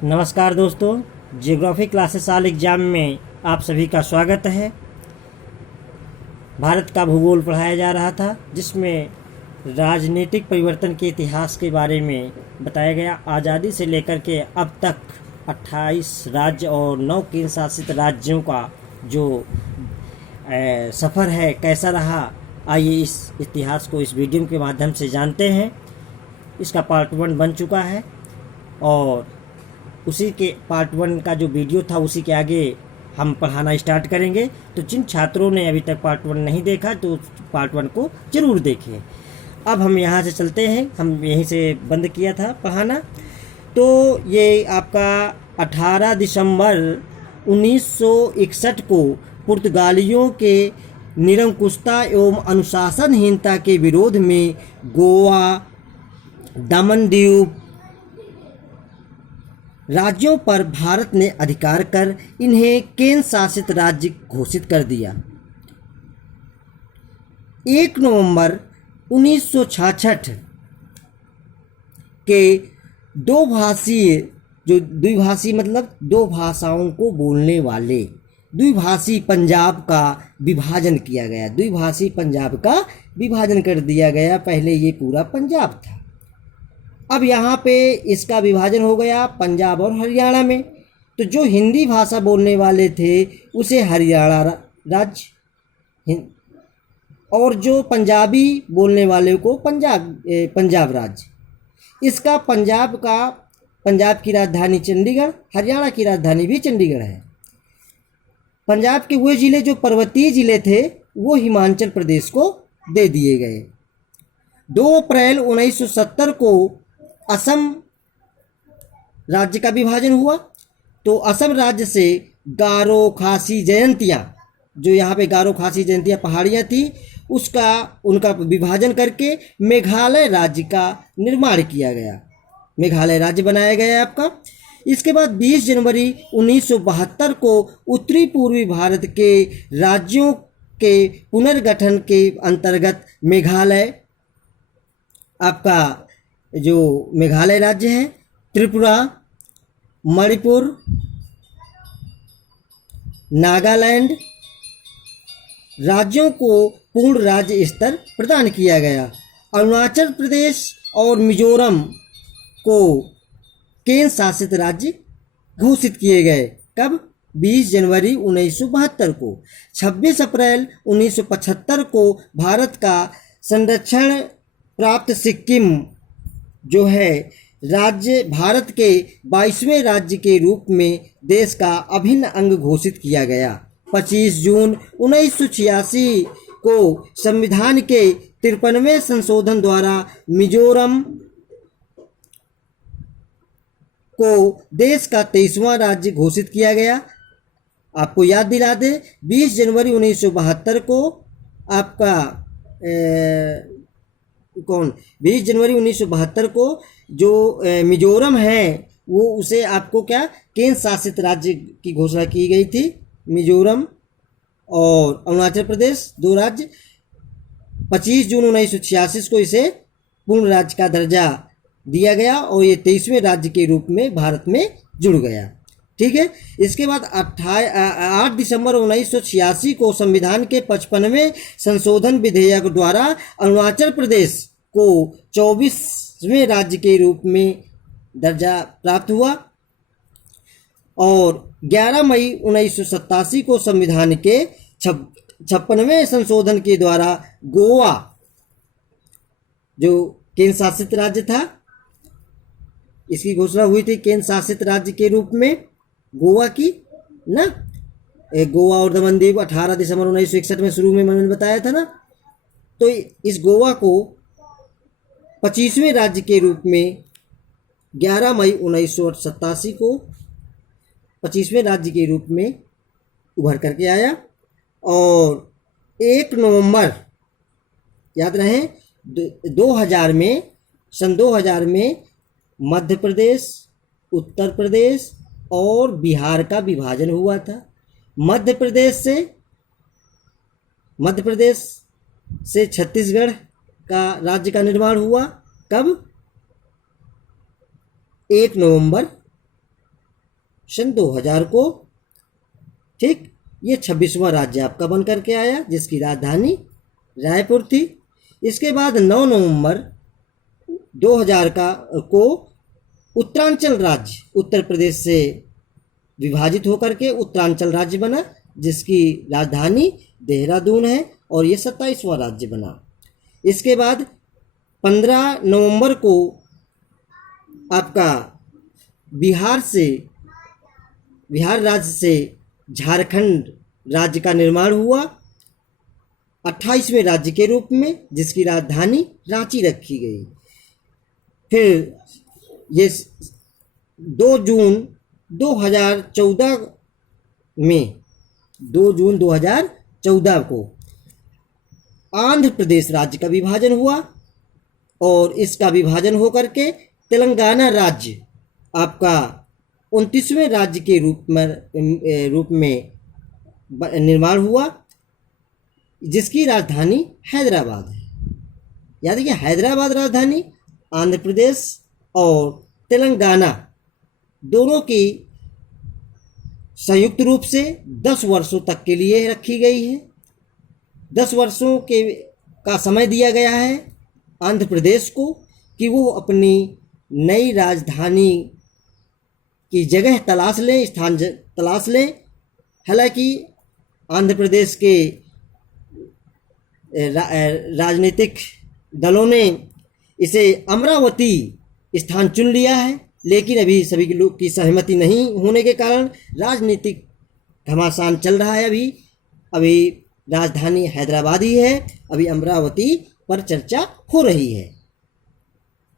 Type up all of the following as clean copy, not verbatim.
नमस्कार दोस्तों, geography classes साल एग्ज़ाम में आप सभी का स्वागत है। भारत का भूगोल पढ़ाया जा रहा था, जिसमें राजनीतिक परिवर्तन के इतिहास के बारे में बताया गया। आज़ादी से लेकर के अब तक 28 राज्य और 9 केंद्र शासित राज्यों का जो सफ़र है कैसा रहा, आइए इस इतिहास को इस वीडियो के माध्यम से जानते हैं। इसका पार्ट 1 बन चुका है और उसी के पार्ट 1 का जो वीडियो था उसी के आगे हम पढ़ाना स्टार्ट करेंगे। तो जिन छात्रों ने अभी तक पार्ट 1 नहीं देखा तो पार्ट 1 को ज़रूर देखें। अब हम यहाँ से चलते हैं, हम यहीं से बंद किया था पढ़ाना। तो ये आपका 18 दिसंबर 1961 को पुर्तगालियों के निरंकुशता एवं अनुशासनहीनता के विरोध में गोवा, दमन दीव राज्यों पर भारत ने अधिकार कर इन्हें केंद्र शासित राज्य घोषित कर दिया। 1 नवंबर 1966 के दो भाषी मतलब दो भाषाओं को बोलने वाले द्विभाषी पंजाब का विभाजन किया गया। द्विभाषी पंजाब का विभाजन कर दिया गया। पहले ये पूरा पंजाब था, अब यहाँ पे इसका विभाजन हो गया पंजाब और हरियाणा में। तो जो हिंदी भाषा बोलने वाले थे उसे हरियाणा राज्य, और जो पंजाबी बोलने वाले को पंजाब राज्य। इसका पंजाब की राजधानी चंडीगढ़, हरियाणा की राजधानी भी चंडीगढ़ है। पंजाब के वे ज़िले जो पर्वतीय ज़िले थे वो हिमाचल प्रदेश को दे दिए गए। 2 अप्रैल 1970 को असम राज्य का विभाजन हुआ। तो असम राज्य से गारो खासी जयंतियाँ, जो यहाँ पे गारो खासी जयंतियाँ पहाड़ियाँ थी, उनका विभाजन करके मेघालय राज्य का निर्माण किया गया। मेघालय राज्य बनाया गया आपका। इसके बाद 20 जनवरी 1972 को उत्तरी पूर्वी भारत के राज्यों के पुनर्गठन के अंतर्गत मेघालय, आपका जो मेघालय राज्य है, त्रिपुरा, मणिपुर, नागालैंड राज्यों को पूर्ण राज्य स्तर प्रदान किया गया। अरुणाचल प्रदेश और मिजोरम को केंद्र शासित राज्य घोषित किए गए। कब? 20 जनवरी 1972 को। 26 अप्रैल 1975 को भारत का संरक्षण प्राप्त सिक्किम जो है राज्य भारत के 22वें राज्य के रूप में देश का अभिन्न अंग घोषित किया गया। 25 जून 1986 को संविधान के 53वें संशोधन द्वारा मिजोरम को देश का 23वां राज्य घोषित किया गया। आपको याद दिला दे, 20 जनवरी 1972 को आपका 20 जनवरी 1972 को जो मिजोरम है वो उसे आपको क्या केंद्र शासित राज्य की घोषणा की गई थी। मिजोरम और अरुणाचल प्रदेश 2 राज्य। 25 जून 1986 को इसे पूर्ण राज्य का दर्जा दिया गया और ये 23वें राज्य के रूप में भारत में जुड़ गया। ठीक है। इसके बाद 8 दिसंबर 1986 को संविधान के 55वें संशोधन विधेयक द्वारा अरुणाचल प्रदेश को 24वें राज्य के रूप में दर्जा प्राप्त हुआ। और 11 मई 1987 को संविधान के 56वें संशोधन के द्वारा गोवा जो केंद्र शासित राज्य था, इसकी घोषणा हुई थी केंद्र शासित राज्य के रूप में गोवा की ना। गोवा और दमन दीव 18 दिसंबर 1961 में शुरू में मैंने बताया था ना। तो इस गोवा को 25वें राज्य के रूप में 11 मई 1987 को 25वें राज्य के रूप में उभर करके आया। और 1 नवंबर याद रहे 2000 में, सन 2000 में मध्य प्रदेश, उत्तर प्रदेश और बिहार का विभाजन हुआ था। मध्य प्रदेश से छत्तीसगढ़ का राज्य का निर्माण हुआ। कब? 1 नवंबर सन 2000 को। ठीक, ये 26वां राज्य आपका बन करके आया जिसकी राजधानी रायपुर थी। इसके बाद 9 नवंबर 2000 को उत्तरांचल राज्य उत्तर प्रदेश से विभाजित होकर के उत्तरांचल राज्य बना जिसकी राजधानी देहरादून है और ये 27वां राज्य बना। इसके बाद 15 नवंबर को आपका बिहार राज्य से झारखंड राज्य का निर्माण हुआ 28वें राज्य के रूप में जिसकी राजधानी रांची रखी गई। फिर ये 2 जून 2014 में 2 जून 2014 को आंध्र प्रदेश राज्य का विभाजन हुआ और इसका विभाजन होकर के तेलंगाना राज्य आपका 29वें राज्य के रूप में निर्माण हुआ जिसकी राजधानी हैदराबाद है। याद रखिए, हैदराबाद राजधानी आंध्र प्रदेश और तेलंगाना दोनों की संयुक्त रूप से 10 वर्षों तक के लिए रखी गई है। 10 वर्षों का समय दिया गया है आंध्र प्रदेश को कि वो अपनी नई राजधानी की जगह तलाश लें, स्थान तलाश लें। हालांकि आंध्र प्रदेश के राजनीतिक दलों ने इसे अमरावती स्थान चुन लिया है, लेकिन अभी सभी लोग की सहमति नहीं होने के कारण राजनीतिक घमासान चल रहा है। अभी राजधानी हैदराबाद ही है, अभी अमरावती पर चर्चा हो रही है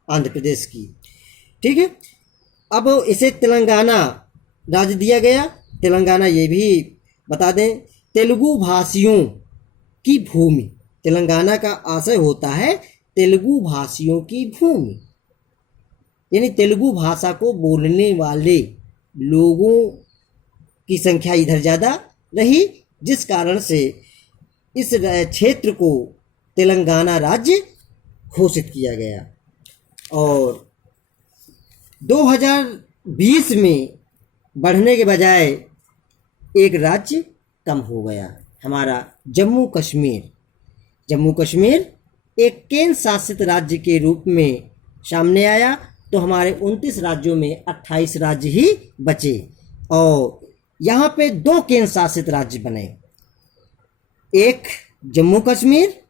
आंध्र प्रदेश की। ठीक है, अब इसे तेलंगाना राज्य दिया गया। तेलंगाना ये भी बता दें, तेलुगु भाषियों की भूमि। तेलंगाना का आशय होता है तेलुगु भाषियों की भूमि, यानी तेलुगु भाषा को बोलने वाले लोगों की संख्या इधर ज़्यादा रही, जिस कारण से इस क्षेत्र को तेलंगाना राज्य घोषित किया गया। और 2020 में बढ़ने के बजाय एक राज्य कम हो गया, हमारा जम्मू कश्मीर। जम्मू कश्मीर एक केंद्र शासित राज्य के रूप में सामने आया, तो हमारे 29 राज्यों में 28 राज्य ही बचे और यहाँ पे 2 केंद्र शासित राज्य बने, एक जम्मू कश्मीर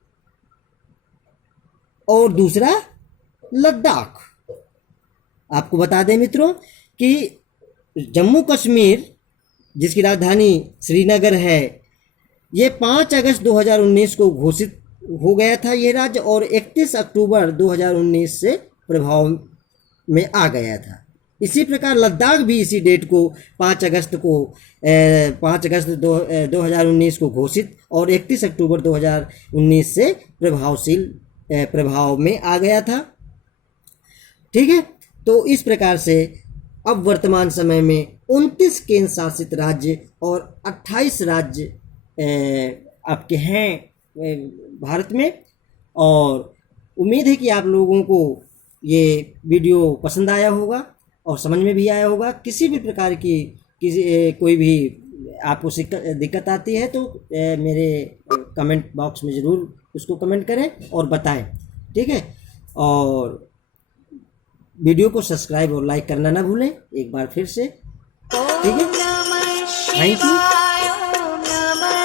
और दूसरा लद्दाख। आपको बता दें मित्रों कि जम्मू कश्मीर जिसकी राजधानी श्रीनगर है, ये 5 अगस्त 2019 को घोषित हो गया था ये राज्य और 31 अक्टूबर 2019 से प्रभाव में आ गया था। इसी प्रकार लद्दाख भी इसी डेट को 5 अगस्त 2019 को घोषित और 31 अक्टूबर 2019 से प्रभाव में आ गया था। ठीक है, तो इस प्रकार से अब वर्तमान समय में 29 केंद्र शासित राज्य और 28 राज्य आपके हैं भारत में। और उम्मीद है कि आप लोगों को ये वीडियो पसंद आया होगा और समझ में भी आया होगा। किसी भी प्रकार की कोई भी आपको दिक्कत आती है तो मेरे कमेंट बॉक्स में ज़रूर उसको कमेंट करें और बताएं। ठीक है, और वीडियो को सब्सक्राइब और लाइक करना ना भूलें एक बार फिर से। ठीक है, थैंक यू।